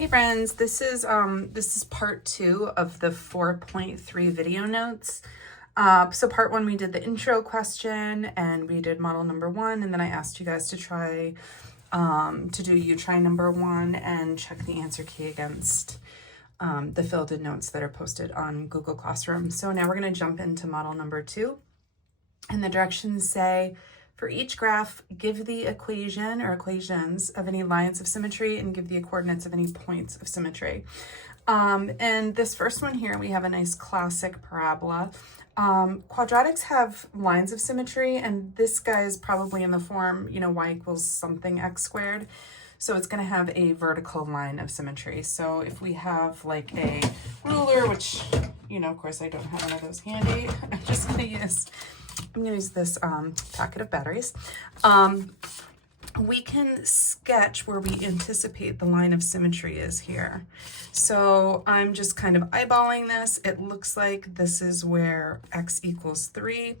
Hey friends, this is part 2 of the 4.3 video notes. So part 1 we did the intro question and we did model number 1, and then I asked you guys to try you try number 1 and check the answer key against the filled in notes that are posted on Google Classroom. So now we're going to jump into model number 2, and the directions say, for each graph, give the equation or equations of any lines of symmetry and give the coordinates of any points of symmetry. And this first one here, we have a nice classic parabola. Quadratics have lines of symmetry, and this guy is probably in the form, y equals something x squared. So it's going to have a vertical line of symmetry. So if we have like a ruler, which, of course I don't have one of those handy, I'm going to use this packet of batteries. We can sketch where we anticipate the line of symmetry is here. So I'm just kind of eyeballing this. It looks like this is where x equals 3,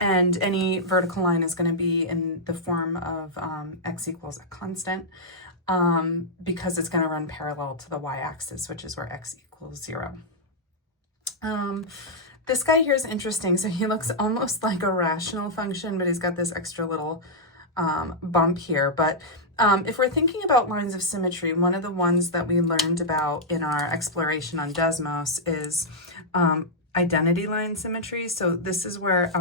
and any vertical line is going to be in the form of x equals a constant, because it's going to run parallel to the y-axis, which is where x equals 0. This guy here is interesting. So he looks almost like a rational function, but he's got this extra little bump here. But if we're thinking about lines of symmetry, one of the ones that we learned about in our exploration on Desmos is identity line symmetry. So this is where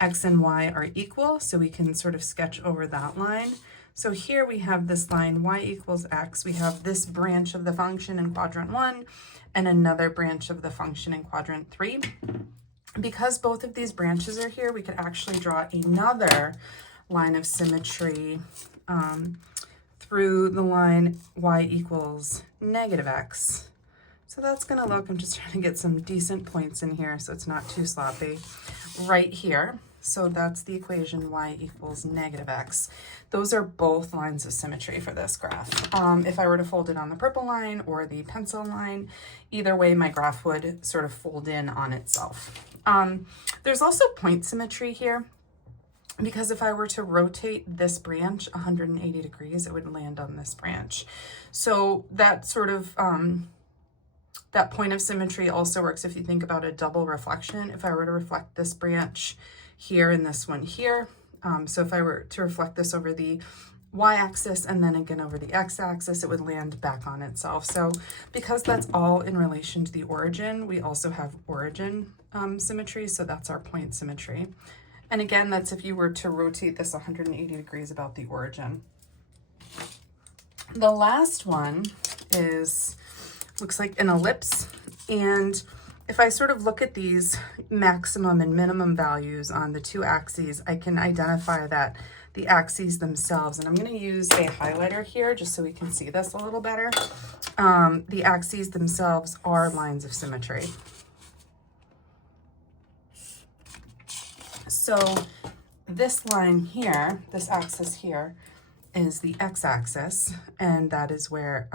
x and y are equal, so we can sort of sketch over that line. So here we have this line y equals x. We have this branch of the function in quadrant 1 and another branch of the function in quadrant 3. Because both of these branches are here, we could actually draw another line of symmetry through the line y equals negative x. So that's going to look, I'm just trying to get some decent points in here so it's not too sloppy, right here. So that's the equation y equals negative x. Those are both lines of symmetry for this graph. If I were to fold it on the purple line or the pencil line, either way my graph would sort of fold in on itself. There's also point symmetry here, because if I were to rotate this branch 180 degrees, it would land on this branch. So that sort of that point of symmetry also works if you think about a double reflection. If I were to reflect this branch here and this one here, so if I were to reflect this over the y-axis and then again over the x-axis, it would land back on itself. So because that's all in relation to the origin, we also have origin symmetry, so that's our point symmetry. And again, that's if you were to rotate this 180 degrees about the origin. The last one looks like an ellipse, and if I sort of look at these maximum and minimum values on the two axes, I can identify that the axes themselves, and I'm going to use a highlighter here just so we can see this a little better. The axes themselves are lines of symmetry. So this line here, this axis here, is the x-axis, and that is where,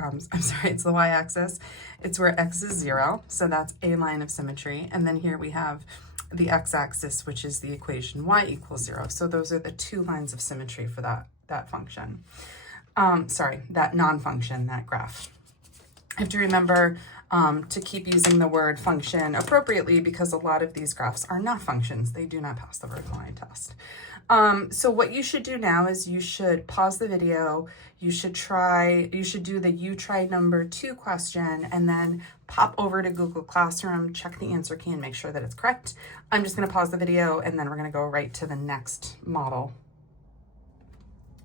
it's the y-axis. It's where x is 0, so that's a line of symmetry. And then here we have the x-axis, which is the equation y equals 0. So those are the two lines of symmetry for that function. That non-function, that graph. I have to remember to keep using the word function appropriately, because a lot of these graphs are not functions. They do not pass the vertical line test. So what you should do now is you should pause the video, you should do the you try number 2 question, and then pop over to Google Classroom, check the answer key and make sure that it's correct. I'm just going to pause the video and then we're going to go right to the next model.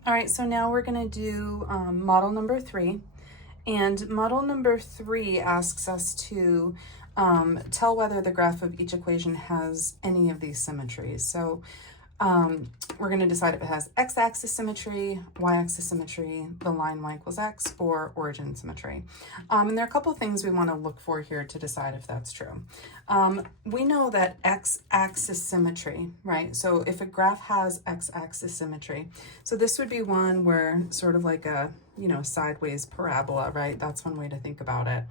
All right, so now we're going to do model number 3. And model number 3 asks us to tell whether the graph of each equation has any of these symmetries. So we're going to decide if it has x-axis symmetry, y-axis symmetry, the line y equals x, or origin symmetry. And there are a couple things we want to look for here to decide if that's true. We know that x-axis symmetry, right? So if a graph has x-axis symmetry, so this would be one where sort of like a, sideways parabola, right? That's one way to think about it.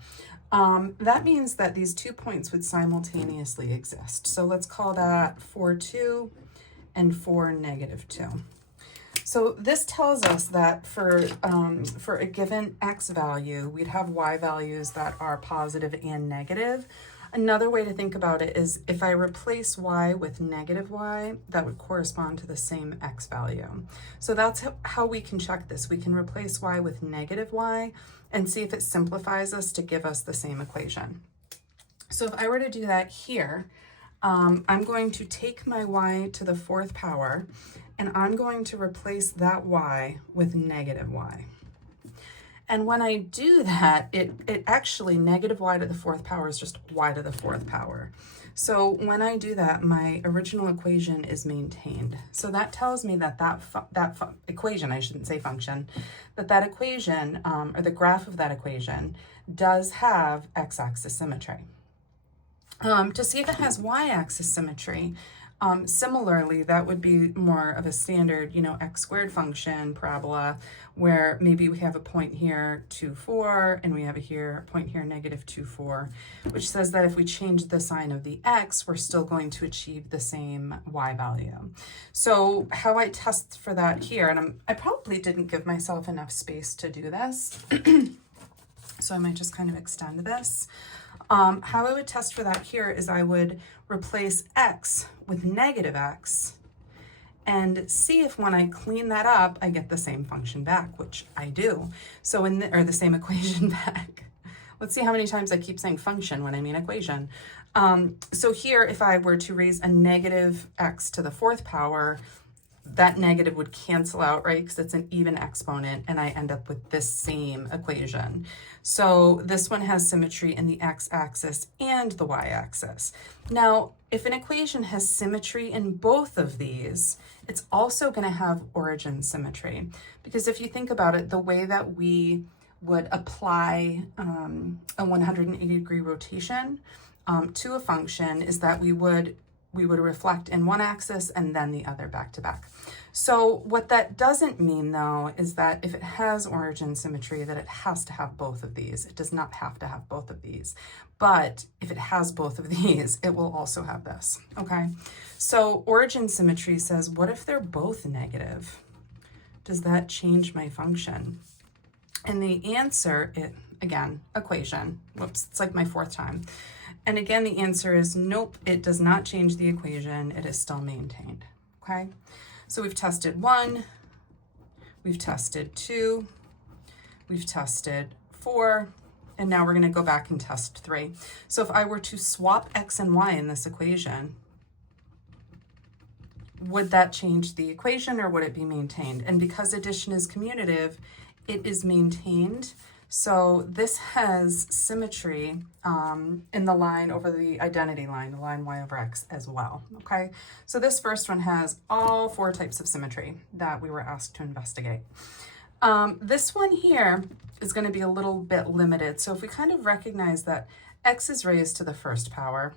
That means that these 2 points would simultaneously exist. So let's call that 4, 2 and 4, negative 2. So this tells us that for a given x value, we'd have y values that are positive and negative. Another way to think about it is if I replace y with negative y, that would correspond to the same x value. So that's how we can check this. We can replace y with negative y and see if it simplifies us to give us the same equation. So if I were to do that here, I'm going to take my y to the fourth power, and I'm going to replace that y with negative y. And when I do that, it actually, negative y to the fourth power is just y to the fourth power. So when I do that, my original equation is maintained. So that tells me that that equation, I shouldn't say function, that equation, or the graph of that equation, does have x-axis symmetry. To see if it has y-axis symmetry, similarly, that would be more of a standard, x squared function, parabola, where maybe we have a point here, 2, 4, and we have a point here, negative 2, 4, which says that if we change the sign of the x, we're still going to achieve the same y value. So how I test for that here, and I probably didn't give myself enough space to do this, so I might just kind of extend this. How I would test for that here is I would replace x with negative x and see if when I clean that up, I get the same function back, which I do. So or the same equation back. Let's see how many times I keep saying function when I mean equation. So here, if I were to raise a negative x to the fourth power, that negative would cancel out, right? Because it's an even exponent, and I end up with this same equation. So this one has symmetry in the x-axis and the y-axis. Now, if an equation has symmetry in both of these, it's also going to have origin symmetry. Because if you think about it, the way that we would apply a 180-degree rotation to a function is that we would reflect in one axis and then the other back to back. So what that doesn't mean, though, is that if it has origin symmetry, that it has to have both of these. It does not have to have both of these. But if it has both of these, it will also have this, okay? So origin symmetry says, what if they're both negative? Does that change my function? And the answer, again, equation. Whoops, it's like my fourth time. And again, the answer is nope, it does not change the equation. It is still maintained, okay? So we've tested 1, we've tested 2, we've tested 4, and now we're gonna go back and test 3. So if I were to swap x and y in this equation, would that change the equation or would it be maintained? And because addition is commutative, it is maintained. So this has symmetry in the line over the identity line, the line y over x as well, okay? So this first one has all 4 types of symmetry that we were asked to investigate. This one here is going to be a little bit limited. So if we kind of recognize that x is raised to the first power,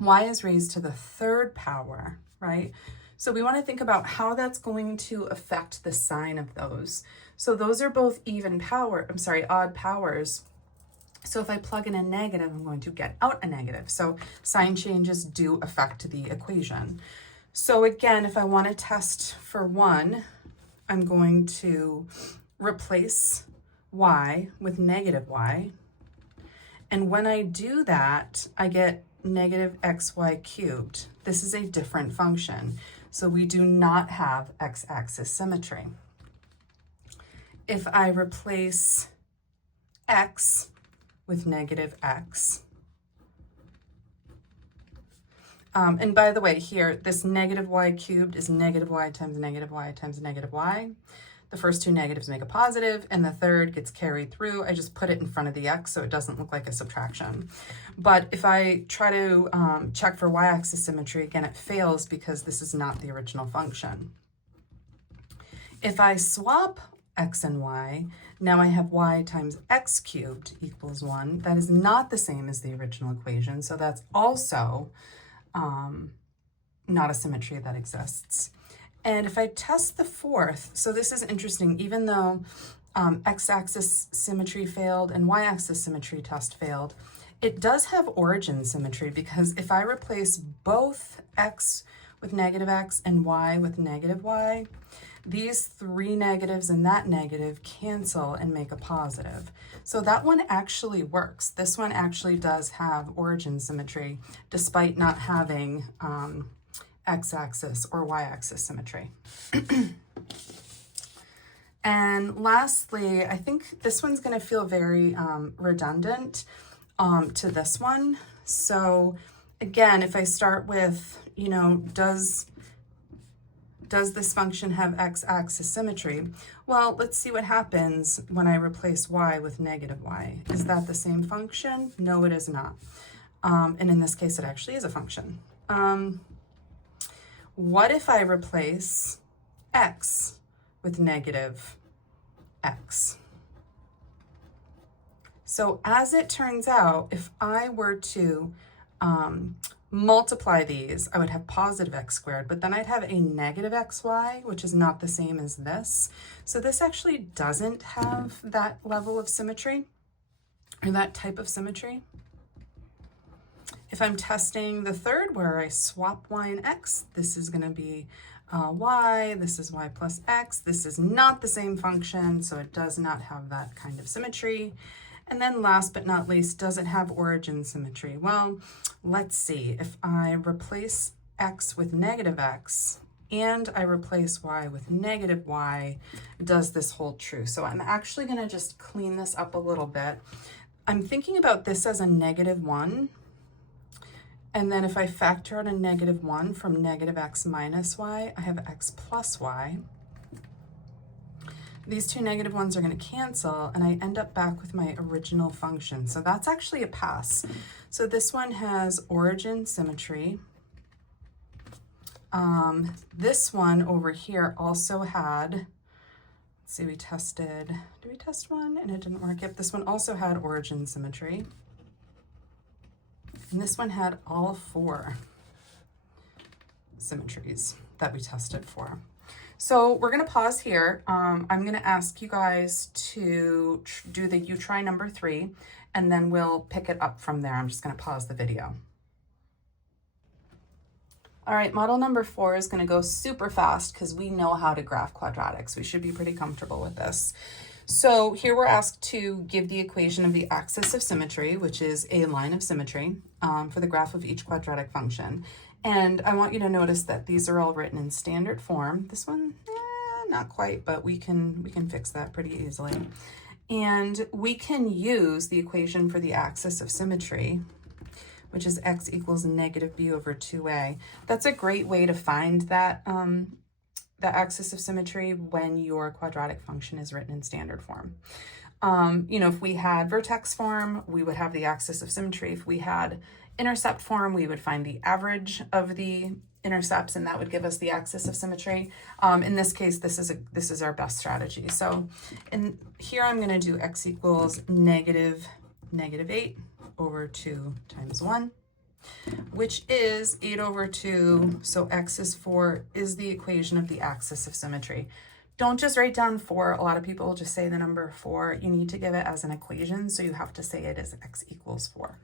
y is raised to the third power, right? So we want to think about how that's going to affect the sign of those. So those are both odd powers. So if I plug in a negative, I'm going to get out a negative. So sign changes do affect the equation. So again, if I want to test for 1, I'm going to replace y with negative y. And when I do that, I get negative xy cubed. This is a different function. So we do not have x-axis symmetry. If I replace x with negative x, and by the way, here, this negative y cubed is negative y times negative y times negative y. The first 2 negatives make a positive, and the third gets carried through. I just put it in front of the x so it doesn't look like a subtraction. But if I try to check for y-axis symmetry, again, it fails because this is not the original function. If I swap x and y, now I have y times x cubed equals 1. That is not the same as the original equation, so that's also not a symmetry that exists. And if I test the fourth, so this is interesting, even though x-axis symmetry failed and y-axis symmetry test failed, it does have origin symmetry, because if I replace both x with negative x and y with negative y, these three negatives and that negative cancel and make a positive. So that one actually works. This one actually does have origin symmetry despite not having x-axis or y-axis symmetry. And lastly, I think this one's going to feel very redundant to this one. So again, if I start with, you know, does this function have x-axis symmetry? Well, let's see what happens when I replace y with negative y. Is that the same function? No, it is not. And in this case, it actually is a function. What if I replace x with negative x? So as it turns out, if I were to multiply these, I would have positive x squared, but then I'd have a negative xy, which is not the same as this. So this actually doesn't have that level of symmetry, or that type of symmetry. If I'm testing the third where I swap y and x, this is going to be y, this is y plus x. This is not the same function, so it does not have that kind of symmetry. And then last but not least, does it have origin symmetry? Well, let's see. If I replace x with negative x and I replace y with negative y, does this hold true? So I'm actually going to just clean this up a little bit. I'm thinking about this as a -1. And then if I factor out a -1 from negative x minus y, I have x plus y. These two negative ones are going to cancel, and I end up back with my original function. So that's actually a pass. So this one has origin symmetry. This one over here also had, let's see, we tested, did we test one and it didn't work? Yep, this one also had origin symmetry. And this one had all 4 symmetries that we tested for. So we're going to pause here. I'm going to ask you guys to do the you try number 3, and then we'll pick it up from there. I'm just going to pause the video. All right, model number 4 is going to go super fast because we know how to graph quadratics. We should be pretty comfortable with this. So here we're asked to give the equation of the axis of symmetry, which is a line of symmetry, for the graph of each quadratic function. And I want you to notice that these are all written in standard form. This one, not quite, but we can fix that pretty easily. And we can use the equation for the axis of symmetry, which is x equals negative b over 2a. That's a great way to find that the axis of symmetry when your quadratic function is written in standard form. You know, if we had vertex form, we would have the axis of symmetry. If we had intercept form, we would find the average of the intercepts, and that would give us the axis of symmetry. In this case, this is our best strategy. So in here, I'm going to do x equals negative 8 over 2 times 1, which is 8 over 2. So x is 4 is the equation of the axis of symmetry. Don't just write down 4. A lot of people just say the number 4. You need to give it as an equation, so you have to say it as x equals 4.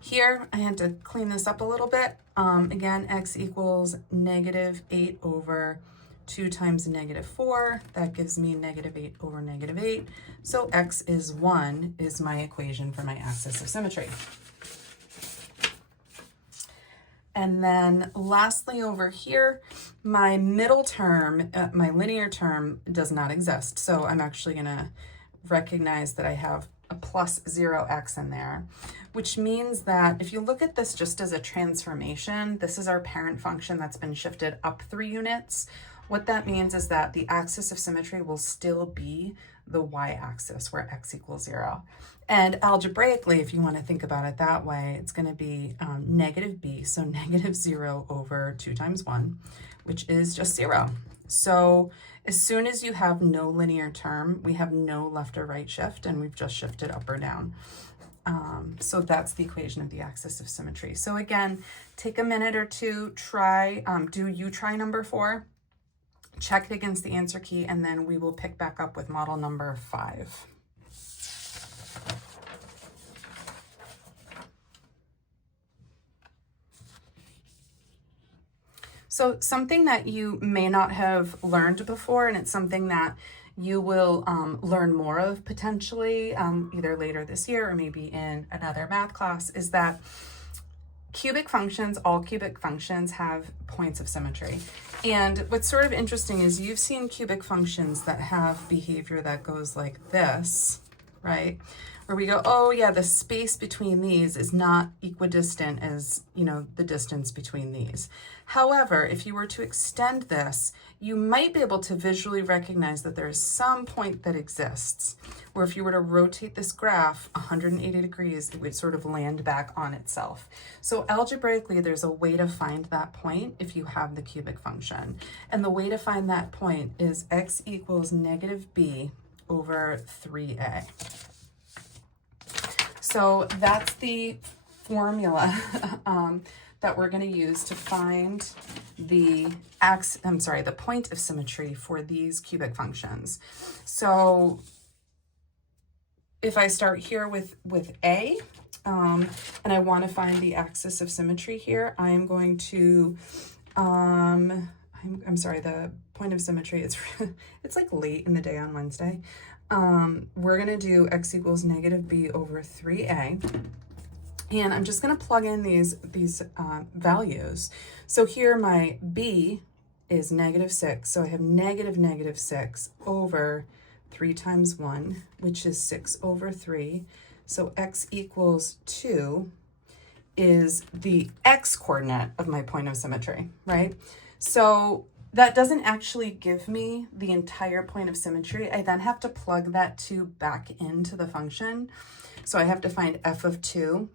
Here, I had to clean this up a little bit. Again, x equals negative 8 over 2 times negative 4. That gives me negative 8 over negative 8. So x is 1 is my equation for my axis of symmetry. And then lastly over here, my middle term, my linear term does not exist. So I'm actually going to recognize that I have a plus 0x in there, which means that if you look at this just as a transformation, this is our parent function that's been shifted up 3 units. What that means is that the axis of symmetry will still be the y-axis where x equals 0. And algebraically, if you want to think about it that way, it's going to be negative b, so negative 0 over 2 times 1, which is just 0. So as soon as you have no linear term, we have no left or right shift, and we've just shifted up or down. So that's the equation of the axis of symmetry. So again, take a minute or two, try, you try number 4, check it against the answer key, and then we will pick back up with model number 5. So something that you may not have learned before, and it's something that you will learn more of potentially either later this year or maybe in another math class, is that cubic functions, all cubic functions have points of symmetry. And what's sort of interesting is you've seen cubic functions that have behavior that goes like this, right? Where we go, oh yeah, the space between these is not equidistant as, you know, the distance between these. However, if you were to extend this, you might be able to visually recognize that there is some point that exists, where if you were to rotate this graph 180 degrees, it would sort of land back on itself. So algebraically, there's a way to find that point if you have the cubic function. And the way to find that point is x equals negative b over 3a. So that's the formula that we're going to use to find the point of symmetry for these cubic functions. So if I start here with A, and I want to find the axis of symmetry here, I am going to, I'm sorry, the point of symmetry, it's like late in the day on Wednesday. We're going to do x equals negative b over 3a. And I'm just going to plug in these values. So here my b is -6. So I have -6 over 3 times 1, which is 6 over 3. So x equals 2 is the x coordinate of my point of symmetry, right? So that doesn't actually give me the entire point of symmetry. I then have to plug that 2 back into the function. So I have to find f of 2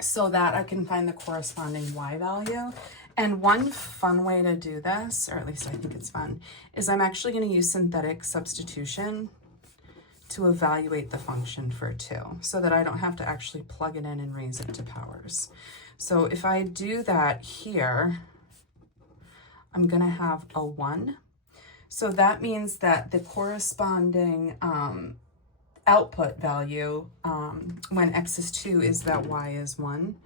so that I can find the corresponding y value. And one fun way to do this, or at least I think it's fun, is I'm actually going to use synthetic substitution to evaluate the function for 2 so that I don't have to actually plug it in and raise it to powers. So if I do that here, I'm going to have a 1. So that means that the corresponding output value when x is 2 is that y is 1.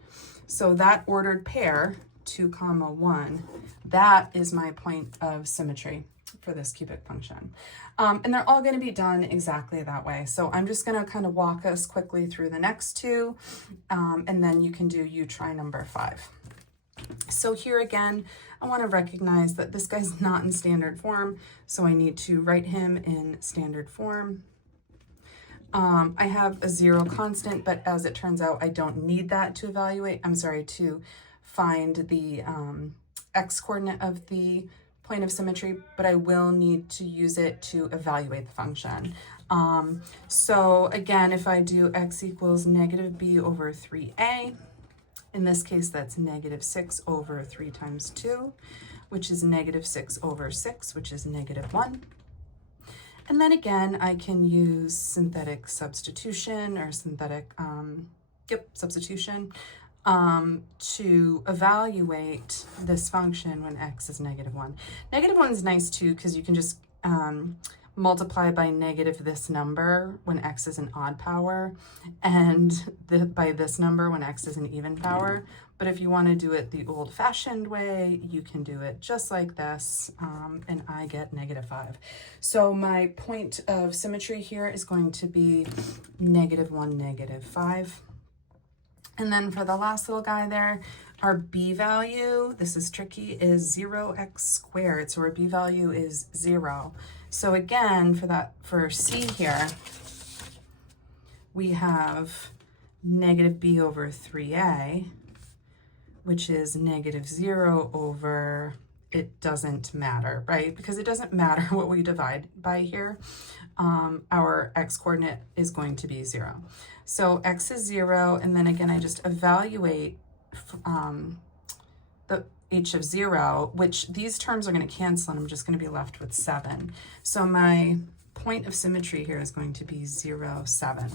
So that ordered pair, 2, 1, that is my point of symmetry for this cubic function. And they're all going to be done exactly that way. So I'm just going to kind of walk us quickly through the next two, and then you can do you try number 5. So here again, I want to recognize that this guy's not in standard form, so I need to write him in standard form. I have a 0 constant, but as it turns out, I don't need that to to find the x coordinate of the point of symmetry, but I will need to use it to evaluate the function. So again, if I do x equals negative b over 3a, in this case, that's -6 over 3 times 2, which is -6 over 6, which is -1. And then again, I can use synthetic substitution or synthetic, substitution to evaluate this function when x is -1. -1 is nice too, because you can just multiply by negative this number when x is an odd power, and by this number when x is an even power. But if you want to do it the old-fashioned way, you can do it just like this, and I get -5. So my point of symmetry here is going to be -1, -5. And then for the last little guy there, our b value, this is tricky, is 0x squared. So our b value is 0. So again, for C here, we have negative b over 3a, which is -0 over, it doesn't matter, right? Because it doesn't matter what we divide by here. Our x coordinate is going to be 0. So x is 0, and then again, I just evaluate the h of 0, which these terms are going to cancel, and I'm just going to be left with 7. So my point of symmetry here is going to be 0, 7.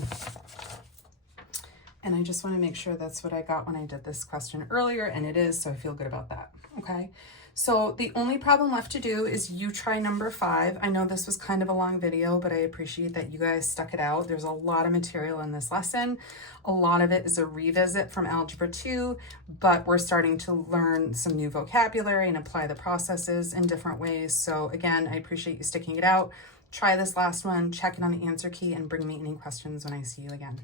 And I just want to make sure that's what I got when I did this question earlier, and it is, so I feel good about that. Okay, So the only problem left to do is you try number 5. I know this was kind of a long video, but I appreciate that you guys stuck it out. There's a lot of material in this lesson. A lot of it is a revisit from Algebra 2, but we're starting to learn some new vocabulary and apply the processes in different ways. So again, I appreciate you sticking it out. Try this last one, check it on the answer key, and bring me any questions when I see you again.